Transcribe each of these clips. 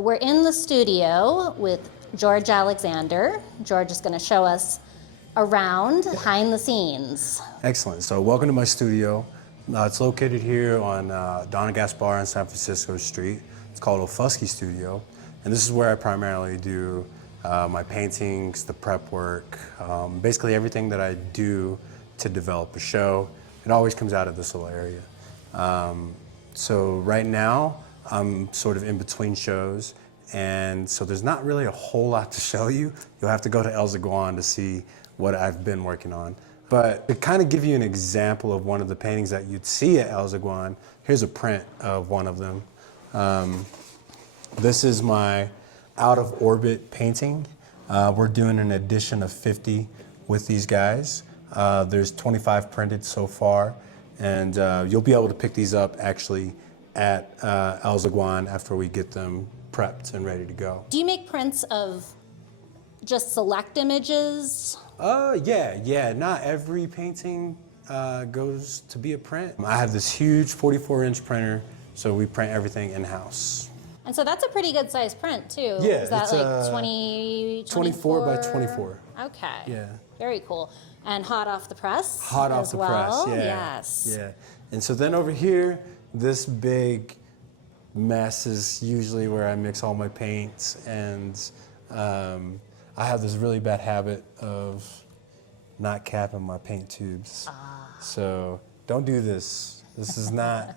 We're in the studio with George Alexander. George is going to show us around behind the scenes. Excellent. So welcome to my studio. It's located here on Donna Gaspar and San Francisco Street. It's called Ofuskie Studio. And this is where I primarily do my paintings, the prep work, basically everything that I do to develop a show. It always comes out of this little area. So right now, I'm sort of in between shows, and so there's not really a whole lot to show you. You'll have to go to El Zaguán to see what I've been working on. But to kind of give you an example of one of the paintings that you'd see at El Zaguán, here's a print of one of them. This is my out of orbit painting. We're doing an edition of 50 with these guys. There's 25 printed so far, and you'll be able to pick these up actually at El Zaguán after we get them prepped and ready to go. Do you make prints of just select images? Yeah. Not every painting goes to be a print. I have this huge 44-inch printer, so we print everything in-house. And so that's a pretty good size print too. Yeah, is that it's like 20, 24 by 24. Okay. Yeah. Very cool. And hot off the press. Hot off the press, yeah. Yes. Yeah. And so then over here, this big mess is usually where I mix all my paints, and I have this really bad habit of not capping my paint tubes. So don't do this. This is not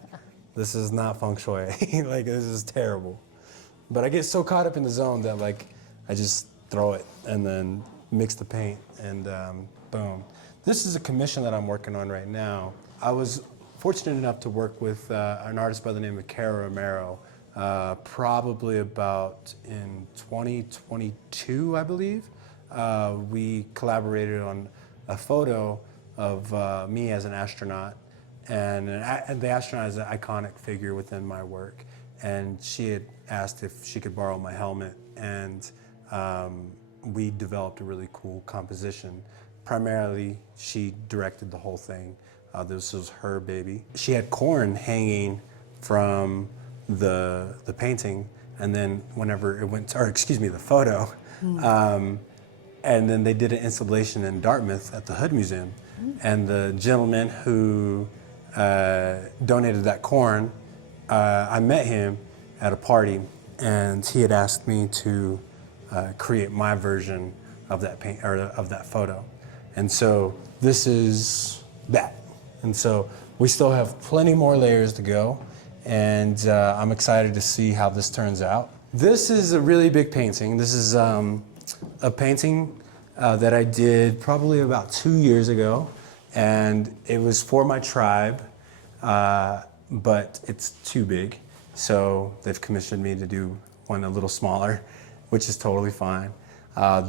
feng shui. Like, this is terrible. But I get so caught up in the zone that like I just throw it and then mix the paint, and boom. This is a commission that I'm working on right now. I was fortunate enough to work with an artist by the name of Cara Romero, probably about in 2022, I believe. We collaborated on a photo of me as an astronaut, and the astronaut is an iconic figure within my work. And she had asked if she could borrow my helmet, and we developed a really cool composition. Primarily, she directed the whole thing. This was her baby. She had corn hanging from the painting, and then whenever it went, the photo, and then they did an installation in Dartmouth at the Hood Museum. And the gentleman who donated that corn, I met him at a party, and he had asked me to create my version of that of that photo. And so this is that. And so we still have plenty more layers to go, and I'm excited to see how this turns out. This is a really big painting. This is a painting that I did probably about 2 years ago, and it was for my tribe, but it's too big. So they've commissioned me to do one a little smaller, which is totally fine.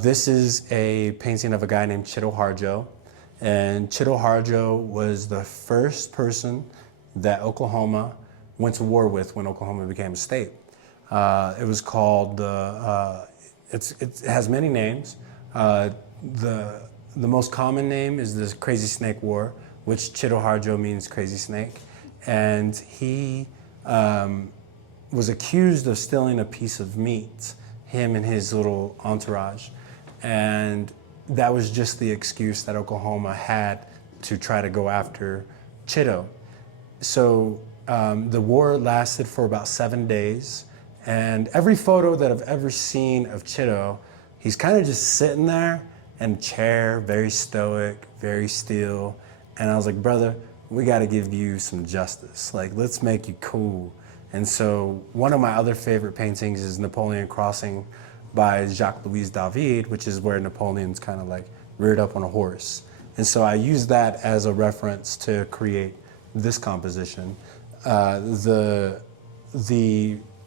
This is a painting of a guy named Chito Harjo. And Chito Harjo was the first person that Oklahoma went to war with when Oklahoma became a state. It was called, it has many names. The most common name is the Crazy Snake War, which Chito Harjo means crazy snake. And he was accused of stealing a piece of meat, him and his little entourage. And that was just the excuse that Oklahoma had to try to go after Chito. So the war lasted for about 7 days, and every photo that I've ever seen of Chito, he's kind of just sitting there in a chair, very stoic, very still. And I was like, brother, we got to give you some justice. Like, let's make you cool. And so one of my other favorite paintings is Napoleon Crossing by Jacques-Louis David, which is where Napoleon's kind of like reared up on a horse. And so I used that as a reference to create this composition. The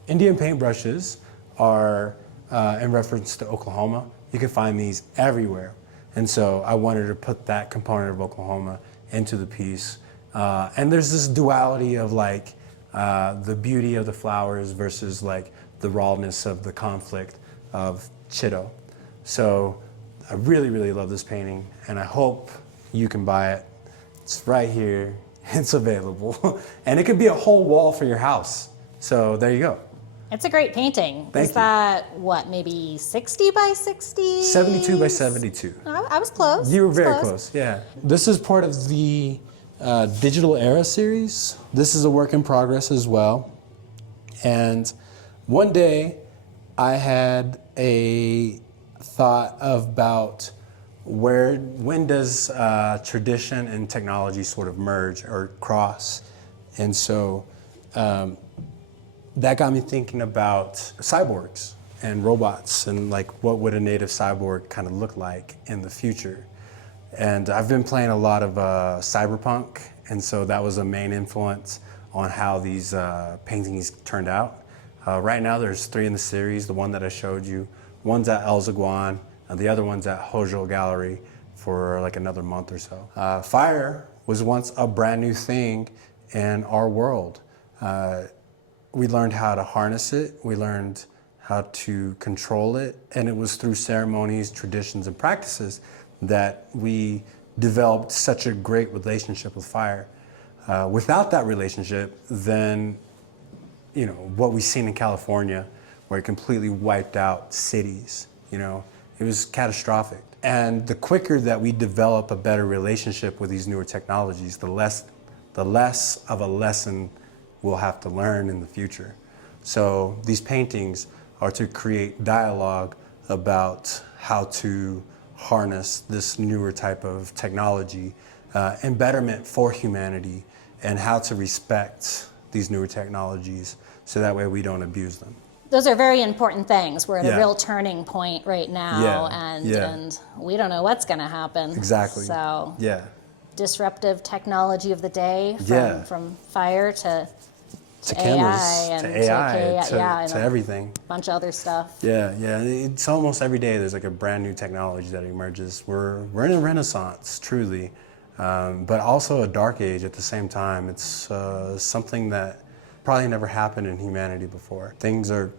Indian paintbrushes are in reference to Oklahoma. You can find these everywhere. And so I wanted to put that component of Oklahoma into the piece. And there's this duality of like the beauty of the flowers versus like the rawness of the conflict of Chito. So I really, really love this painting, and I hope you can buy it. It's right here. It's available. And it could be a whole wall for your house. So there you go. It's a great painting. Thank Is you. that, what, maybe 60 by 60? 72 by 72. I was close. You were I was very close, yeah. This is part of the Digital Era series. This is a work in progress as well. And one day I had a thought about when does tradition and technology sort of merge or cross? And so that got me thinking about cyborgs and robots and like what would a native cyborg kind of look like in the future. And I've been playing a lot of cyberpunk, and so that was a main influence on how these paintings turned out. Right now there's 3 in the series, the one that I showed you. One's at El Zaguán, and the other one's at Hojo Gallery for like another month or so. Fire was once a brand new thing in our world. We learned how to harness it, we learned how to control it, and it was through ceremonies, traditions, and practices that we developed such a great relationship with fire. Without that relationship, then, you know, what we've seen in California, where it completely wiped out cities, you know, it was catastrophic. And the quicker that we develop a better relationship with these newer technologies, the less of a lesson we'll have to learn in the future. So these paintings are to create dialogue about how to harness this newer type of technology and betterment for humanity, and how to respect these newer technologies so that way we don't abuse them. Those are very important things. We're at Yeah. a real turning point right now, Yeah, yeah. and we don't know what's going to happen. Exactly. So Yeah. disruptive technology of the day, Yeah. from fire to Cameras, AI and to AI, and to everything. a bunch of other stuff. Yeah, yeah. It's almost every day there's like a brand new technology that emerges. We're in a renaissance, truly, but also a dark age at the same time. It's something that probably never happened in humanity before. Things are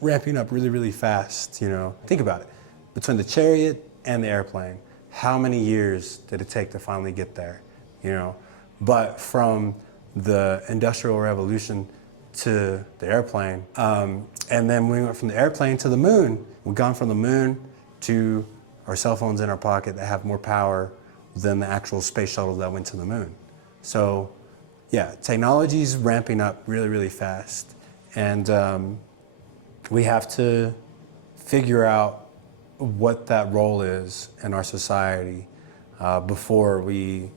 ramping up really, really fast, you know. Think about it. Between the chariot and the airplane, how many years did it take to finally get there, you know? But from the Industrial Revolution to the airplane, and then we went from the airplane to the moon. We've gone from the moon to our cell phones in our pocket that have more power than the actual space shuttle that went to the moon. So yeah, technology's ramping up really, really fast. And we have to figure out what that role is in our society before we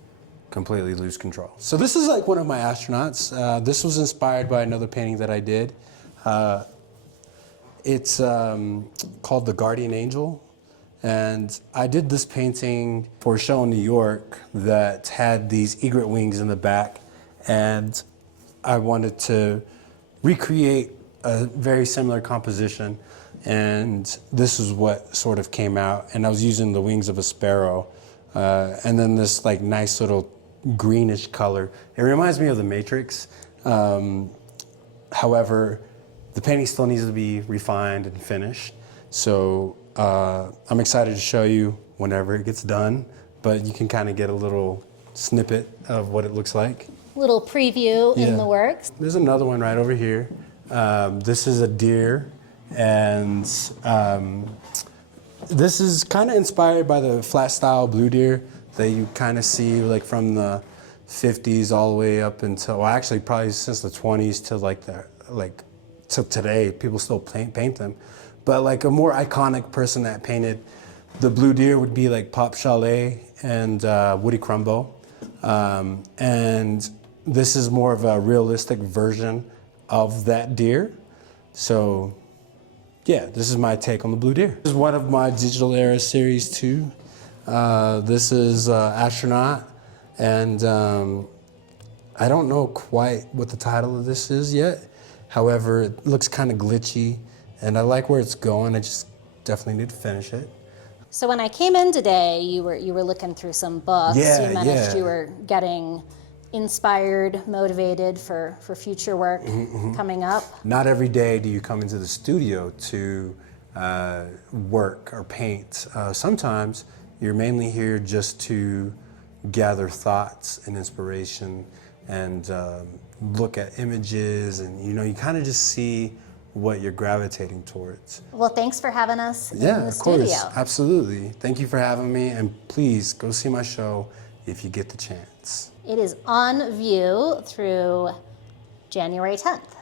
completely lose control. So this is like one of my astronauts. This was inspired by another painting that I did. It's called The Guardian Angel. And I did this painting for a show in New York that had these egret wings in the back. And I wanted to recreate a very similar composition. And this is what sort of came out. And I was using the wings of a sparrow. And then this like nice little greenish color. It reminds me of the Matrix. However, the painting still needs to be refined and finished. So I'm excited to show you whenever it gets done, but you can kind of get a little snippet of what it looks like. Little preview in the works. There's another one right over here. This is a deer, and this is kind of inspired by the flat style blue deer that you kind of see like from the 50s all the way up until, well, actually probably since the 20s to till today. People still paint them. But like a more iconic person that painted the blue deer would be like Pop Chalet and Woody Crumbo. And this is more of a realistic version of that deer. So yeah, this is my take on the blue deer. This is one of my Digital Era series too. This is Astronaut, and I don't know quite what the title of this is yet. However, it looks kind of glitchy, and I like where it's going. I just definitely need to finish it. So when I came in today, you were looking through some books. Yeah, you mentioned yeah. you were getting inspired, motivated for future work coming up. Not every day do you come into the studio to work or paint. Sometimes you're mainly here just to gather thoughts and inspiration and look at images, and you know, you kind of just see what you're gravitating towards. Well, thanks for having us in Yeah, the of studio. course, absolutely. Thank you for having me, and please go see my show if you get the chance. It is on view through January 10th.